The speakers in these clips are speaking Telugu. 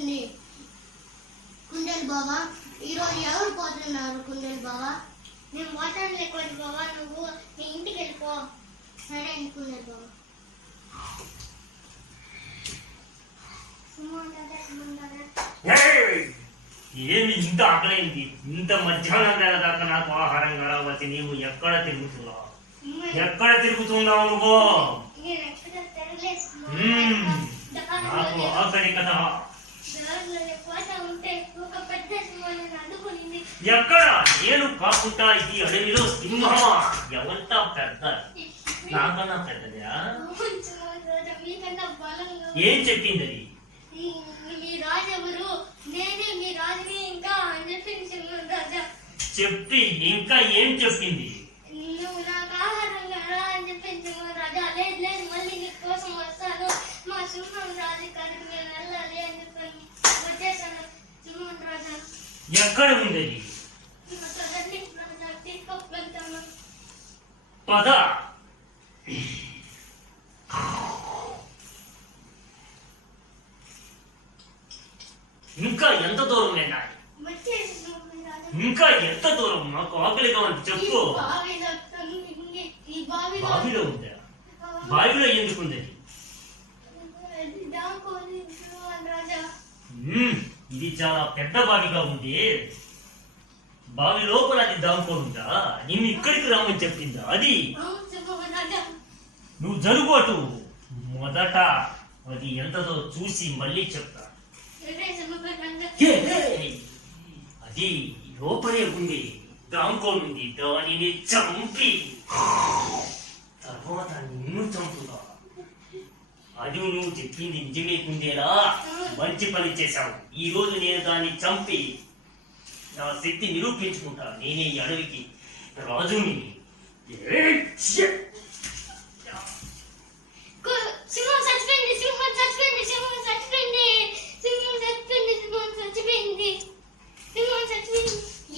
వచ్చింది కుందేలు బావా. ఈరోజు ఎవరు పోతున్నారు కుందేలు బావా? నేను పోతాను లేకపోతే బావా, నువ్వు నీ ఇంటికి వెళ్ళిపో. సరే కుందేలు బావా. ఏమి ఇంత ఆకలైంది? ఇంత మధ్యాహ్నం వేళ దాకా నాకు ఆహారం కావాలి. నీవు ఎక్కడ తిరుగుతున్నావు? ఎక్కడ తిరుగుతున్నావు నువ్వు? నాకు ఆకలి కదా. ఎక్కడ? నేను కాకుండా ఇది అడవిలో సింహమా? ఎవరితో పెద్ద? నాకన్నా పెద్దదా? ఏం చెప్పింది అది? చెప్పి ఇంకా ఏం చెప్పింది? ఎక్కడ ఉంది అది? పద. ఇంకా ఎంత దూరం వెళ్ళాలి? ఇంకా ఎంత దూరం? నాకు ఆకలిగా ఉంది, చెప్పు. బావిలో ఉందా? బావిలో ఎందుకుంది? ఇది చాలా పెద్ద బావిగా ఉంది. బావి లోపల అది దాముకోనుందా? నిన్ను ఇక్కడికి రామని చెప్పిందా అది? నువ్వు జరుగుబాటు. మొదట అది ఎంతదో చూసి మళ్ళీ చెప్తా. అది లోపలే ఉంది, దాముకోనుంది. దానిని చంపి తర్వాత నిన్ను చంపుతా. అది నువ్వు చెప్పింది నిజమే కుందేలా? మంచి పని చేశావు. ఈ రోజు నేను దాన్ని చంపి నా శక్తి నిరూపించుకుంటా. నేనే ఈ అడవికి రాజుని.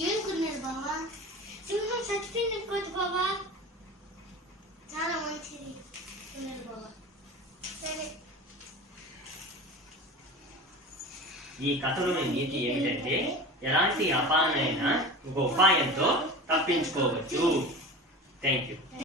ఏం కున్నారు బావా? సింహం చచ్చిపోయింది కోతి బావా. చాలా మంచిది కున్నారు బావా. సరే. ఈ కథలోని నీతి ఏమిటంటే, ఎలాంటి అపాయమైనా ఒక ఉపాయంతో తప్పించుకోవచ్చు. Thank you.